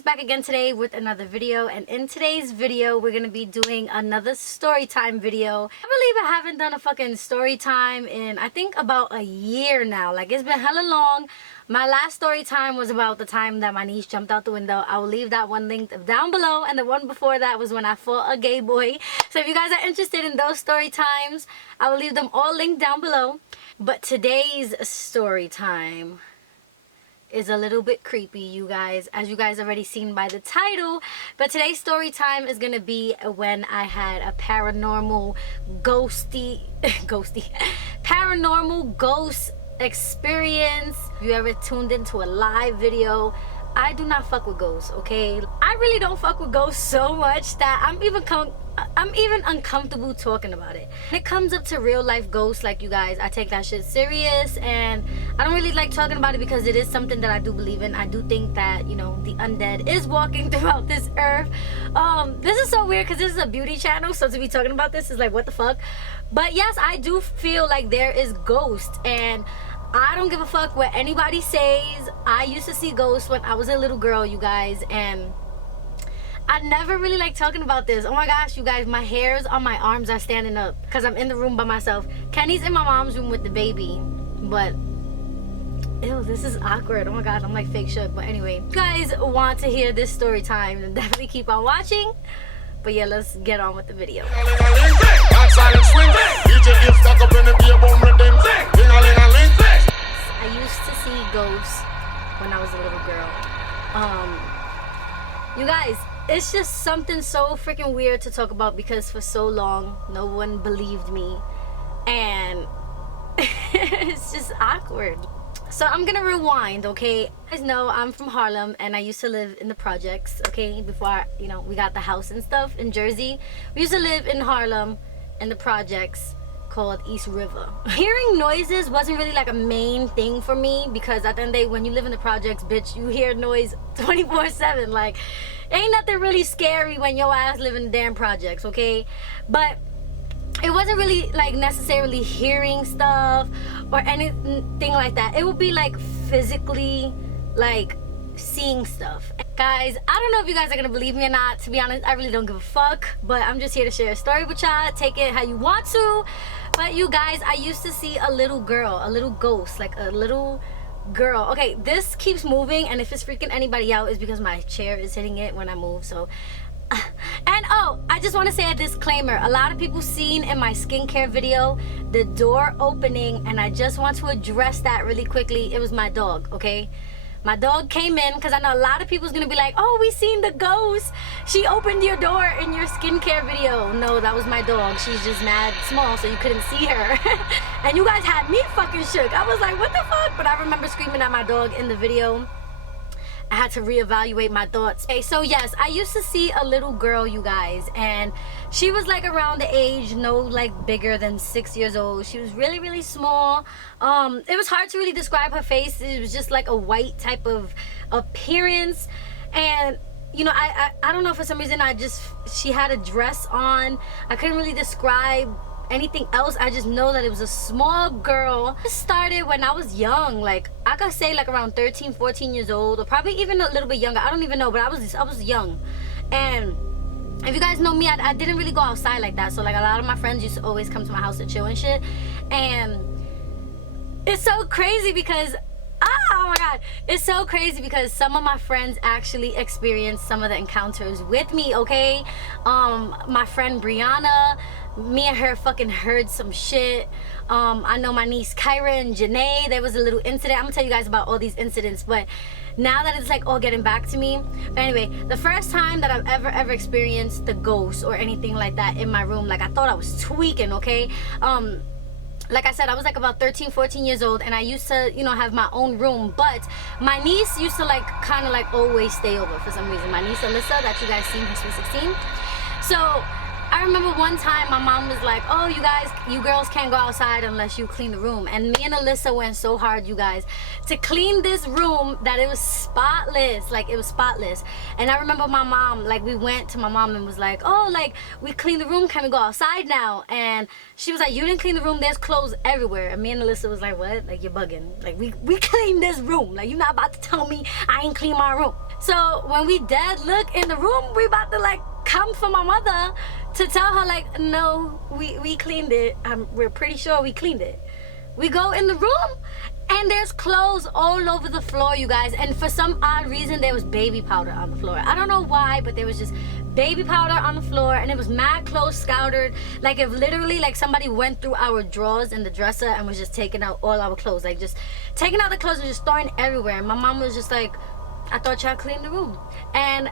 beauties, back again today with another video. And in today's video we're gonna be doing another story time video. I believe I haven't done a fucking story time in I think about a year now. Like, it's been hella long. My last story time was about the time that my niece jumped out the window. I will leave that one linked down below, and the one before that was when I fought a gay boy. So if you guys are interested in those story times, I will leave them all linked down below. But today's story time is a little bit creepy, you guys, as you guys already seen by the title. But today's story time is gonna be when I had a paranormal paranormal ghost experience. If you ever tuned into a live video, I do not fuck with ghosts, okay? I really don't fuck with ghosts so much that I'm even uncomfortable talking about it. When it comes up to real life ghosts, like, you guys, I take that shit serious, and I don't really like talking about it because it is something that I do believe in. I do think that, you know, the undead is walking throughout this earth. This is so weird because this is a beauty channel, so to be talking about this is like, what the fuck? But yes, I do feel like there is ghosts, and I don't give a fuck what anybody says. I used to see ghosts when I was a little girl, you guys, and I never really like talking about this. Oh my gosh, you guys, my hairs on my arms are standing up because I'm in the room by myself. Kenny's in my mom's room with the baby, but ew, this is awkward. Oh my god, I'm like fake shook. But anyway, if you guys want to hear this story time, then definitely keep on watching. But yeah, let's get on with the video. I used to see ghosts when I was a little girl. You guys, it's just something so freaking weird to talk about because for so long no one believed me, and it's just awkward. So I'm gonna rewind, okay? You guys know I'm from Harlem, and I used to live in the projects, okay? Before, you know, we got the house and stuff in Jersey. We used to live in Harlem in the projects called East River. Hearing noises wasn't really like a main thing for me because at the end of the day, when you live in the projects, bitch, you hear noise 24/7. Like, ain't nothing really scary when your ass live in the damn projects, okay? But it wasn't really like necessarily hearing stuff or anything like that. It would be like physically like seeing stuff. Guys, I don't know if you guys are gonna believe me or not. To be honest, I really don't give a fuck, but I'm just here to share a story with y'all. Take it how you want to. But you guys, I used to see a little girl, a little ghost, like a little girl. Okay, this keeps moving, and if it's freaking anybody out, it's because my chair is hitting it when I move. So and oh, I just want to say a disclaimer. A lot of people seen in my skincare video the door opening, and I just want to address that really quickly. It was my dog, okay? My dog came in because I know a lot of people's gonna be like, oh, we seen the ghost, she opened your door in your skincare video. No, that was my dog. She's just mad small, so you couldn't see her. And you guys had me fucking shook. I was like, what the fuck? But I remember screaming at my dog in the video. I had to reevaluate my thoughts. Okay, so yes, I used to see a little girl, you guys, and she was like around the age, no like bigger than 6 years old. She was really, really small. It was hard to really describe her face. It was just like a white type of appearance, and you know, I don't know, for some reason she had a dress on. I couldn't really describe anything else. I just know that it was a small girl. It started when I was young, like I could say like around 13, 14 years old, or probably even a little bit younger. I don't even know, but I was young. And if you guys know me, I didn't really go outside like that. So like a lot of my friends used to always come to my house to chill and shit. And it's so crazy because oh my god, it's so crazy because some of my friends actually experienced some of the encounters with me, okay? My friend Brianna, me and her fucking heard some shit. I know my niece Kyra and Janae, there was a little incident. I'm gonna tell you guys about all these incidents, but now that it's like all getting back to me. But anyway, the first time that I've ever experienced the ghost or anything like that in my room, like I thought I was tweaking, okay? Like I said, I was like about 13, 14 years old, and I used to, you know, have my own room, but my niece used to like kind of like always stay over for some reason. My niece Alyssa, that you guys seen her Sweet 16. So I remember one time my mom was like, oh, you girls can't go outside unless you clean the room. And me and Alyssa went so hard, you guys, to clean this room that it was spotless. Like, it was spotless. And I remember my mom, like, we went to my mom and was like, oh, like, we cleaned the room, can we go outside now? And she was like, you didn't clean the room, there's clothes everywhere. And me and Alyssa was like, what? Like, you're bugging. Like, we cleaned this room. Like, you're not about to tell me I ain't clean my room. So when we dead look in the room, we about to like come for my mother to tell her like, no, we cleaned it. We're pretty sure we cleaned it. We go in the room and there's clothes all over the floor, you guys. And for some odd reason, there was baby powder on the floor. I don't know why, but there was just baby powder on the floor, and it was mad clothes scoured. Like if literally like somebody went through our drawers in the dresser and was just taking out all our clothes, like just taking out the clothes and just throwing everywhere. And my mom was just like, I thought y'all cleaned the room. And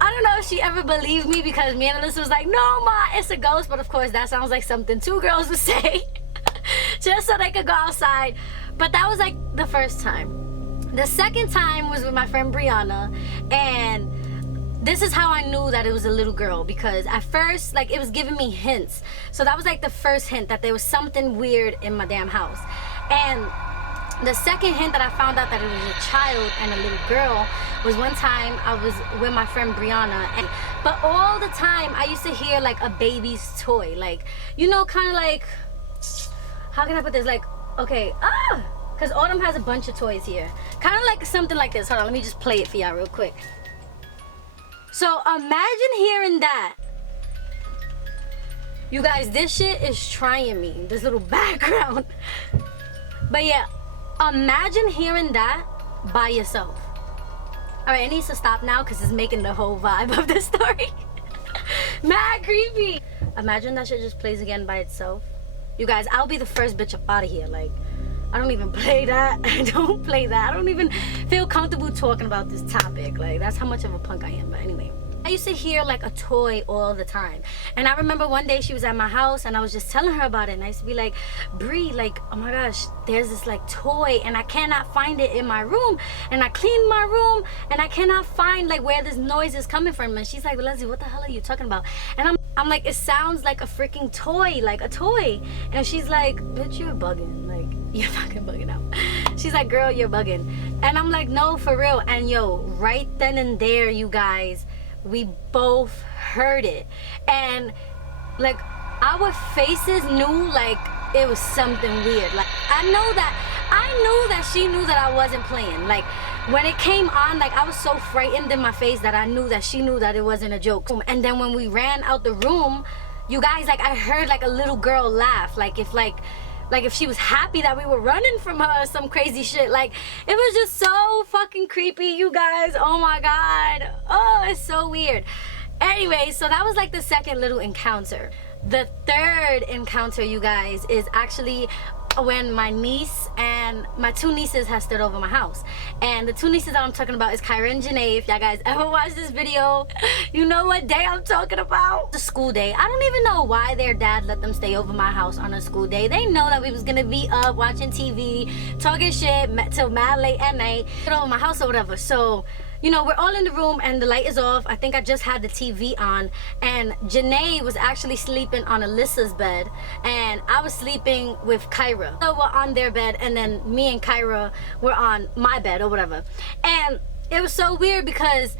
I don't know if she ever believed me, because me and Alyssa was like, no ma, it's a ghost. But of course that sounds like something two girls would say just so they could go outside. But that was like the first time. The second time was with my friend Brianna, and this is how I knew that it was a little girl, because at first like it was giving me hints. So that was like the first hint that there was something weird in my damn house. And the second hint that I found out that it was a child and a little girl was one time I was with my friend Brianna, but all the time I used to hear like a baby's toy, like, you know, kind of like, how can I put this, like, okay, because Autumn has a bunch of toys here, kind of like something like this. Hold on, let me just play it for y'all real quick. So imagine hearing that. You guys, this shit is trying me, this little background. But yeah, imagine hearing that by yourself. All right, it needs to stop now because it's making the whole vibe of the story mad creepy. Imagine that shit just plays again by itself. You guys, I'll be the first bitch up out of here. Like, I don't even play that. I don't play that. I don't even feel comfortable talking about this topic. Like, that's how much of a punk I am. But anyway, I used to hear like a toy all the time. And I remember one day she was at my house and I was just telling her about it. And I used to be like, Bree, like, oh my gosh, there's this like toy and I cannot find it in my room. And I cleaned my room and I cannot find like where this noise is coming from. And she's like, well, Leslie, what the hell are you talking about? And I'm like, it sounds like a freaking toy, like a toy. And she's like, bitch, you're bugging. Like, you're fucking bugging out. She's like, girl, you're bugging. And I'm like, no, for real. And yo, right then and there, you guys, we both heard it. And like our faces knew like it was something weird. Like I knew that she knew that I wasn't playing. Like when it came on, like I was so frightened in my face that I knew that she knew that it wasn't a joke. And then when we ran out the room, you guys, like I heard like a little girl laugh, like if she was happy that we were running from her or some crazy shit. Like it was just so fucking creepy, you guys. Oh my god. Oh, it's so weird. Anyway, so that was like the second little encounter. The third encounter, you guys, is actually when my niece and my two nieces have stood over my house. And the two nieces that I'm talking about is Kyra and Janae. If y'all guys ever watch this video, you know what day I'm talking about. The school day. I don't even know why their dad let them stay over my house on a school day. They know that we was gonna be up watching TV, talking shit till mad late at night, get over my house or whatever. So, you know, we're all in the room and the light is off. I think I just had the TV on, and Janae was actually sleeping on Alyssa's bed and I was sleeping with Kyra. So we're on their bed and then me and Kyra were on my bed or whatever. And it was so weird because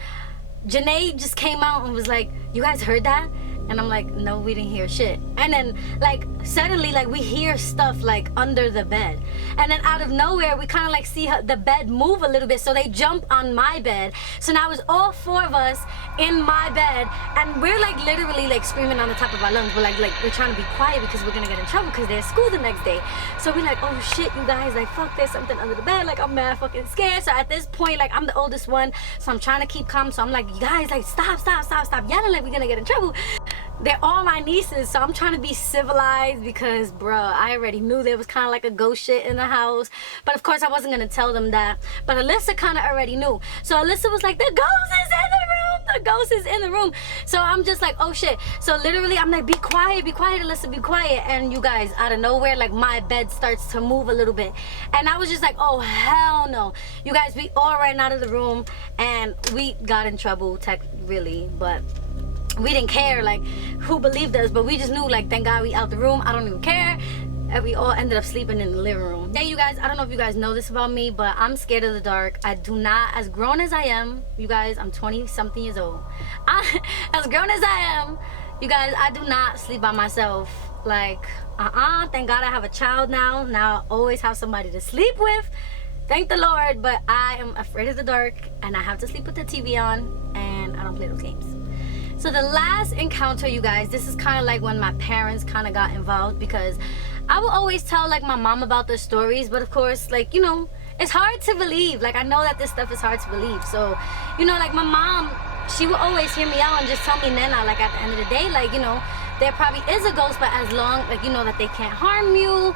Janae just came out and was like, you guys heard that? And I'm like, no, we didn't hear shit. And then like suddenly like we hear stuff like under the bed. And then out of nowhere we kind of like see the bed move a little bit. So they jump on my bed. So now it's all four of us in my bed. And we're like literally like screaming on the top of our lungs. We're like we're trying to be quiet because we're gonna get in trouble because there's school the next day. So we're like, oh shit, you guys, like fuck, there's something under the bed. Like I'm mad fucking scared. So at this point, like I'm the oldest one. So I'm trying to keep calm. So I'm like, you guys, like stop yelling, like we're gonna get in trouble. They're all my nieces, so I'm trying to be civilized because, bruh, I already knew there was kind of like a ghost shit in the house. But of course, I wasn't going to tell them that. But Alyssa kind of already knew. So Alyssa was like, the ghost is in the room. The ghost is in the room. So I'm just like, oh shit. So literally, I'm like, be quiet, Alyssa, be quiet. And you guys, out of nowhere, like my bed starts to move a little bit. And I was just like, oh, hell no. You guys, we all ran out of the room and we got in trouble, really, but we didn't care like who believed us, but we just knew like thank God we out the room. I don't even care. And we all ended up sleeping in the living room. Hey you guys, I don't know if you guys know this about me, but I'm scared of the dark. I do not, as grown as I am, you guys, I'm 20 something years old. As grown as I am, you guys, I do not sleep by myself. Like thank God I have a child now. I always have somebody to sleep with. Thank the Lord, but I am afraid of the dark and I have to sleep with the TV on and I don't play those games. So the last encounter, you guys, this is kind of like when my parents kind of got involved, because I will always tell like my mom about their stories, but of course, like, you know, it's hard to believe. Like, I know that this stuff is hard to believe. So, you know, like my mom, she will always hear me out and just tell me, Nena, like at the end of the day, like, you know, there probably is a ghost, but as long, like, you know, that they can't harm you,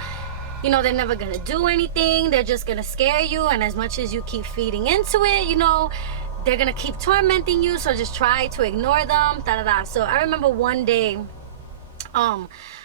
you know, they're never gonna do anything, they're just gonna scare you, and as much as you keep feeding into it, you know, they're gonna keep tormenting you, so just try to ignore them, da-da-da. So I remember one day,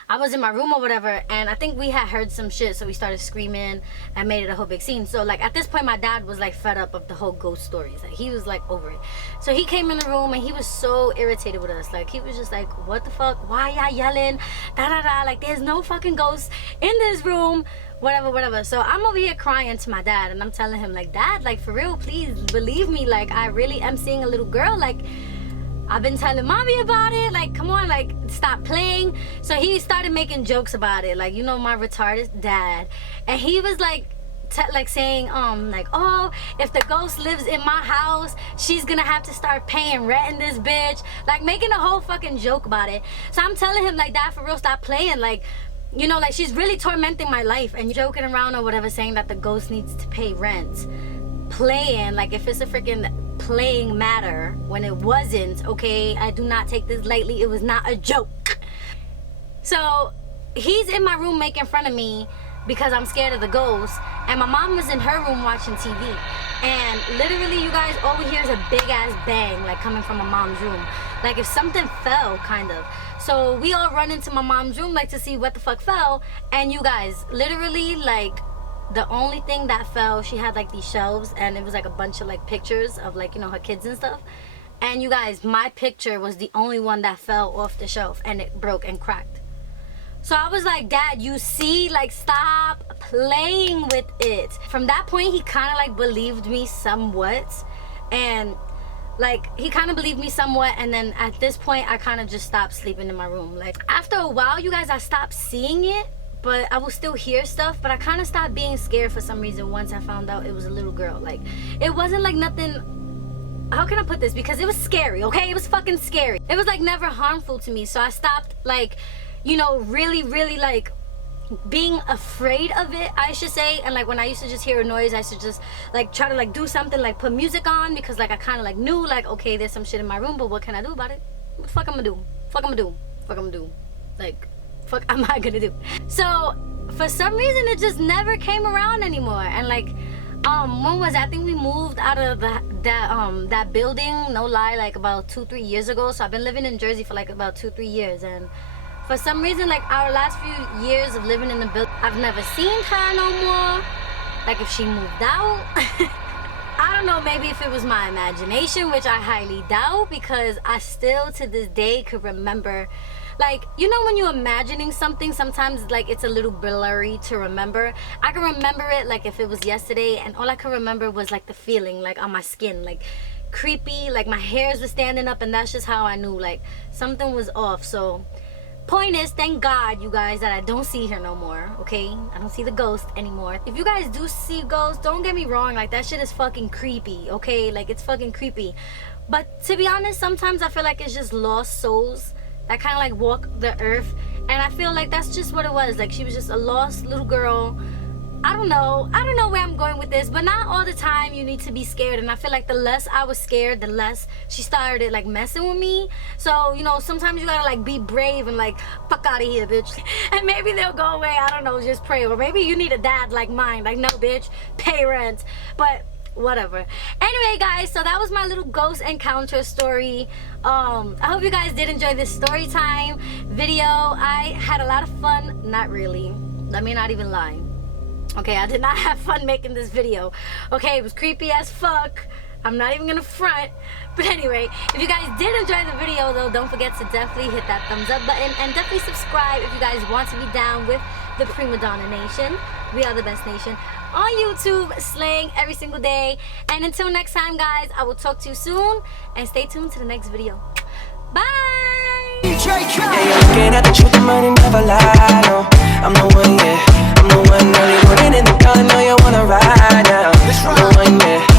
I was in my room or whatever, and I think we had heard some shit, so we started screaming and made it a whole big scene. So like at this point, my dad was like fed up of the whole ghost stories. Like he was like over it. So he came in the room and he was so irritated with us. Like he was just like, what the fuck? Why y'all yelling? Da da da. Like there's no fucking ghosts in this room. Whatever, whatever. So I'm over here crying to my dad, and I'm telling him like, Dad, like for real, please believe me. Like I really am seeing a little girl. Like I've been telling mommy about it, like come on, like stop playing. So he started making jokes about it, like, you know, my retarded dad, and he was like saying like, oh, if the ghost lives in my house, she's gonna have to start paying rent in this bitch, like making a whole fucking joke about it. So I'm telling him like, Dad, for real, stop playing. Like, you know, like she's really tormenting my life and joking around or whatever, saying that the ghost needs to pay rent, playing like if it's a freaking playing matter when it wasn't. Okay, I do not take this lightly. It was not a joke. So he's in my room making fun of me because I'm scared of the ghost, and my mom was in her room watching TV, and literally, you guys, all we hear is a big ass bang like coming from my mom's room, like if something fell, kind of. So we all run into my mom's room like to see what the fuck fell, and you guys, literally, like the only thing that fell, she had like these shelves, and it was like a bunch of like pictures of like, you know, her kids and stuff. And you guys, my picture was the only one that fell off the shelf, and it broke and cracked. So I was like, Dad, you see, like stop playing with it. From that point, he kind of like believed me somewhat, and like he kind of believed me somewhat, and then at this point I kind of just stopped sleeping in my room. Like after a while, you guys, I stopped seeing it, but I will still hear stuff, but I kind of stopped being scared for some reason once I found out it was a little girl. Like it wasn't like nothing, how can I put this, because it was scary, okay? It was fucking scary. It was like never harmful to me, so I stopped like, you know, really like being afraid of it, I should say. And like when I used to just hear a noise, I used to just like try to like do something, like put music on, because like I kind of like knew like, okay, there's some shit in my room, but what can I do about it? What the fuck I'm gonna do? Fuck I'm gonna do? Fuck I'm gonna do? Like fuck am I gonna do? So for some reason it just never came around anymore. And like when was that? I think we moved out of that building, no lie, like about 2-3 years ago. So I've been living in Jersey for like about 2-3 years, and for some reason, like our last few years of living in the building, I've never seen her no more. Like if she moved out. I don't know, maybe if it was my imagination, which I highly doubt, because I still to this day could remember, like, you know, when you're imagining something, sometimes like it's a little blurry to remember. I can remember it like if it was yesterday, and all I could remember was like the feeling like on my skin, like creepy, like my hairs were standing up, and that's just how I knew like something was off. So point is, thank God, you guys, that I don't see her no more, okay? I don't see the ghost anymore. If you guys do see ghosts, don't get me wrong, like that shit is fucking creepy, okay? Like it's fucking creepy. But to be honest, sometimes I feel like it's just lost souls that kind of like walk the earth, and I feel like that's just what it was. Like she was just a lost little girl. I don't know where I'm going with this, but not all the time you need to be scared. And I feel like the less I was scared, the less she started like messing with me. So, you know, sometimes you gotta like be brave and like, fuck out of here, bitch. And maybe they'll go away, I don't know, just pray. Or maybe you need a dad like mine, like, no bitch, pay rent. But whatever. Anyway, guys, so that was my little ghost encounter story. I hope you guys did enjoy this story time video. I had a lot of fun. Not really, let me not even lie. Okay, I did not have fun making this video. Okay, it was creepy as fuck. I'm not even gonna front. But anyway, if you guys did enjoy the video though, don't forget to definitely hit that thumbs up button, and definitely subscribe if you guys want to be down with the Prima Donna Nation. We are the best nation on YouTube, slaying every single day. And until next time, guys, I will talk to you soon, and stay tuned to the next video. Bye! Yeah, you're looking at the truth, the money never lie, no. I'm the one, yeah, I'm the one, only running in the gun, know you wanna ride now. Rewind me.